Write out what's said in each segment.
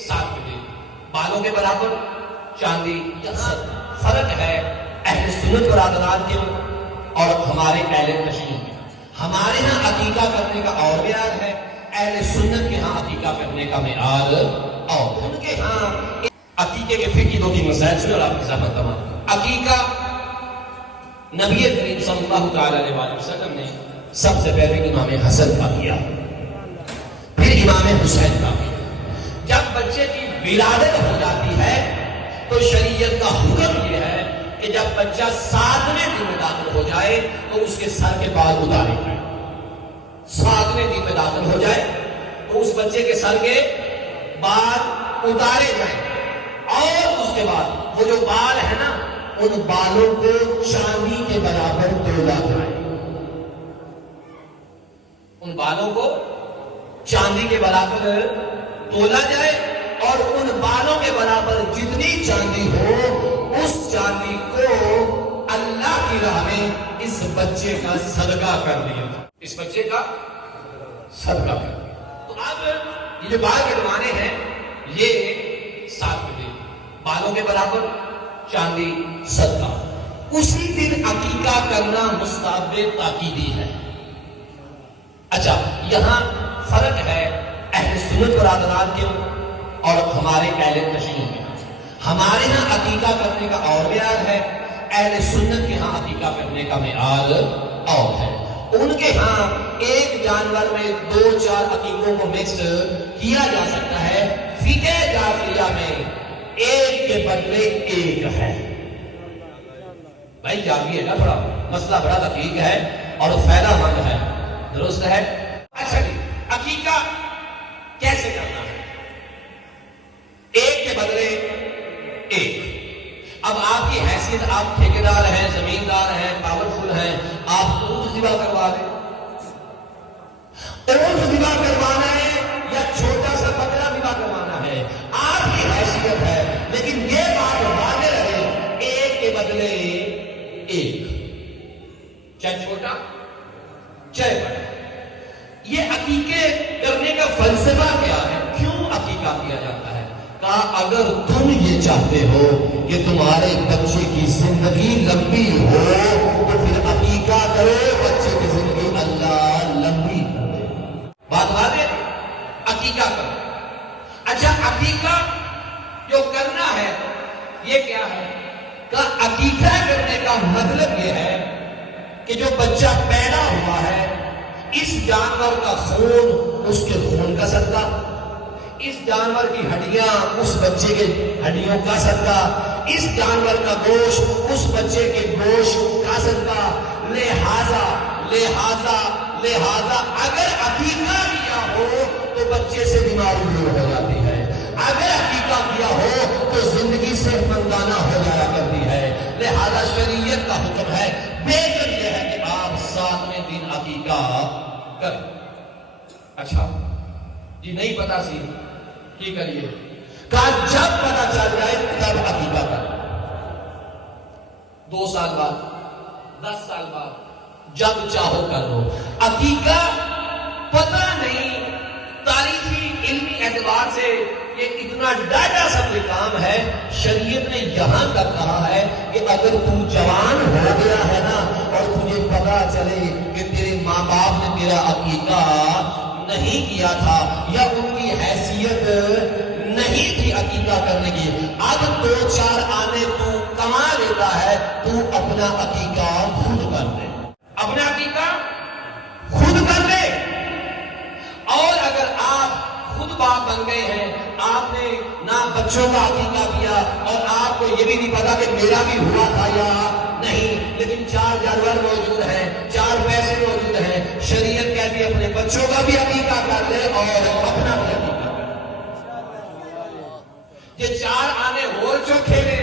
7 بجے بالوں کے برابر چاندی. یہاں فرق ہے اہل سنت برادران کے اور ہمارے اہل تشیع میں. ہمارے ہاں عقیقہ کرنے کا اور معیار ہے، اہل سنت کے ہاں عقیقہ کرنے کا معیار اور. ان کے ہاں عقیقے کے فقہی دو تین مسائل سے اور آپ کی زحمت تمام. عقیقہ نبی کریم صلی اللہ علیہ وسلم نے سب سے پہلے امام حسن کا کیا، پھر امام حسین کا کیا. جب بچے کی ولادت ہو جاتی ہے تو شریعت کا حکم یہ ہے کہ جب بچہ 7ویں دن میں داخل ہو جائے تو اس کے سر کے بال اتارے جائیں. 7ویں دن میں داخل ہو جائے تو اس بچے کے سر کے بال اتارے جائیں، اور اس کے بعد وہ جو بال ہے نا ان بالوں کو چاندی کے برابر تولا جائے. ان بالوں کو چاندی کے برابر تولا جائے اور ان بالوں کے برابر جتنی چاندی ہو اس چاندی کو اللہ کی راہ میں اس بچے کا صدقہ کر دیا. اس بچے کا صدقہ کر دیا. تو اب یہ جو بال کٹوانے ہیں یہ 7 بجے بالوں کے برابر چاندی صدقہ. اسی دن عقیقہ کرنا مستحب تاکیدی ہے. اچھا یہاں فرق ہے اہل سنت برادران کے اور ہمارے اہل تشیع میں. ہمارے ہاں عقیقہ کرنے کا اور معیار ہے، اہل سنت کے ہاں عقیقہ کرنے کا معیار اور ہے. ان کے ہاں ایک جانور میں 2-4 عقیقوں کو مکس کیا جا سکتا ہے. فقہ جعفریہ میں ایک کے بدلے ایک ہے. بھائی جعفری ہے نا، تھوڑا مسئلہ بڑا دقیق ہے اور فائدہ مند ہے، درست ہے. اچھا جی عقیقہ کیسے کرنا ہے؟ ایک کے بدلے ایک. اب آپ کی حیثیت، آپ ٹھیکیدار ہیں، زمیندار ہیں، پاورفل ہیں، آپ اونٹ ذبح کروا دیں. اونٹ ذبح کروانا ہے یا چھوٹا سا بکرا ذبح کروانا ہے آپ کی حیثیت ہے، لیکن یہ بات واضح رہے ایک کے بدلے ایک، چاہے چھوٹا چاہے بڑا. یہ عقیقے کرنے کا فلسفہ کیا ہے؟ کیوں عقیقہ کیا جاتا ہے؟ کہا اگر تم یہ چاہتے ہو کہ تمہارے بچے کی زندگی لمبی ہو تو پھر عقیقہ کرو، بچے کی زندگی اللہ لمبی کر دے. بات واضح، عقیقہ کرو. اچھا عقیقہ جو کرنا ہے یہ کیا ہے؟ کہا عقیقہ کرنے کا مطلب یہ ہے کہ جو بچہ پیدا ہوا ہے اس جانور کا خون اس کے خون کا صدقہ، اس جانور کی ہڈیاں اس بچے کے ہڈیوں کا صدقہ، اس جانور کا گوشت اس بچے کے گوشت کا صدقہ. لہذا اگر عقیقہ کیا ہو تو بچے سے بیماری دور ہو جاتی ہے، اگر عقیقہ کیا ہو تو زندگی صحت مندانہ ہو جایا کرتی ہے. لہذا شریعت کا حکم ہے، بہتر یہ ہے کہ آپ 7ویں دن عقیقہ کریں. اچھا جی نہیں پتا سی کی کریے؟ کہا جب پتا چل جائے تب عقیقہ کریں. 2 سال بعد، 10 سال بعد، جب چاہو کر لو. عقیقہ پتہ نہیں تاریخی علمی اعتبار سے یہ اتنا ڈاٹا سب کام ہے. شریعت نے یہاں تک کہا ہے کہ اگر تم جوان ہو گیا ہے نا اور تجھے پتا چلے کہ تیرے ماں باپ نے تیرا عقیقہ نہیں کیا تھا یا ان کی حیثیت نہیں تھی عقیقہ کرنے کی، اب 2-4 آنے تو کما لیتا ہے، تو اپنا عقیقہ خود کر دے. اپنا عقیقہ خود کر دے. اور اگر آپ خود باپ بن گئے ہیں، آپ نے نہ بچوں کا عقیقہ کیا اور آپ کو یہ بھی نہیں پتا کہ میرا بھی ہوا تھا یا نہیں، لیکن 4 جانور موجود ہیں، 4 پیسے موجود ہیں، شریعت کہتی ہے اپنے بچوں کا بھی عقیقہ کر لے اور اپنا بھی عقیقہ کر لے. یہ 4 آنے اور جو کھیلے.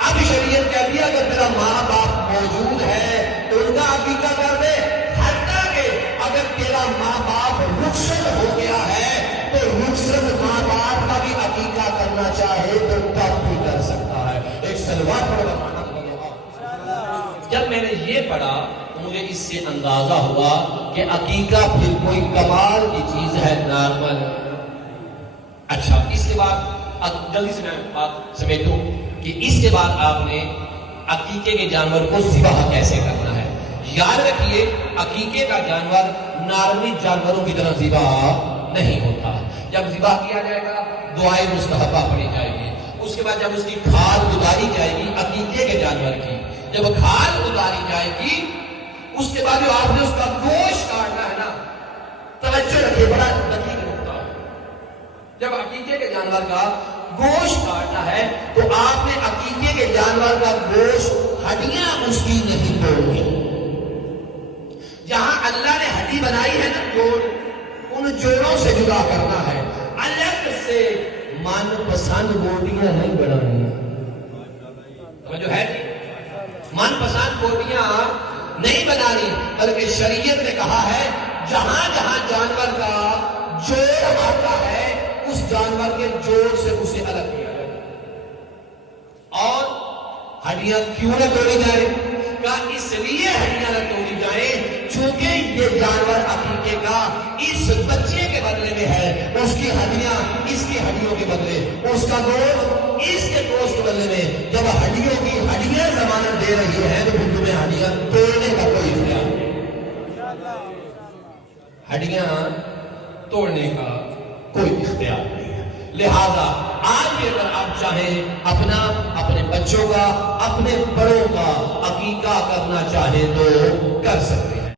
اب شریعت کہتی ہے اگر تیرا ماں باپ موجود ہے تو ان کا عقیقہ کر دے. حتیٰ کہ اگر تیرا ماں باپ رخصت ہو گیا ہے تو رخصت ماں باپ کا بھی عقیقہ کرنا چاہے تو تب بھی کر سکتا ہے. ایک سلوات پڑھ بتانا. جب میں نے یہ پڑھا تو مجھے اس سے اندازہ ہوا کہ عقیقہ پھر کوئی کمال کی چیز ہے، نارمل. اچھا کے بعد جلدی سے میں بات سمیٹوں کہ اس کے بعد آپ نے عقیقے کے جانور کو ذبح کیسے کرنا ہے. یاد رکھیے عقیقے کا جانور نارمی جانوروں کی طرح ذبح نہیں ہوتا. جب ذبح کیا جائے گا دعائے مستحبہ پڑھی جائے گی. اس کے بعد جب اس کی کھال اتاری جائے گی عقیقے کے جانور کی، جب کھال اتاری جائے گی اس کے بعد جو آپ نے اس کا گوشت کاٹنا ہے نا، توجہ رکھیے بڑا دقیق نقطہ. جب عقیقے کے جانور کا گوشت کاٹنا ہے تو آپ نے عقیقے کے جانور کا گوشت ہڈیاں اس کی نہیں توڑنی. جہاں اللہ نے ہڈی بنائی ہے نا جوڑ، ان جوڑوں سے جدا کرنا ہے. الگ سے من پسند بوٹیاں نہیں بنانی. جو ہے من پسند بوٹیاں نہیں بنانی، بلکہ شریعت نے کہا ہے جہاں جہاں جانور کا جوڑ آتا ہے اس جانور کے جوڑ سے اسے الگ کیا جائے. اور ہڈیاں کیوں نہ توڑی جائے؟ کہا اس لیے ہڈیاں نہ توڑی جائیں چونکہ یہ جانور عقیقے کا اس بچے کے بدلے میں ہے، اس کی ہڈیاں اس کی ہڈیوں کے بدلے، اس کا گوشت اس کے گوشت کے بدلے میں. جب ہڈیوں کی ہڈیاں ضمانت دے رہی ہے تو پھر تمہیں ہڈیاں توڑنے کا کوئی اختیار نہیں. ہڈیاں توڑنے کا کوئی اختیار نہیں ہے. لہذا آج بھی اگر آپ چاہیں اپنے بچوں کا، اپنے بڑوں کا عقیقہ کرنا چاہیں تو کر سکتے ہیں.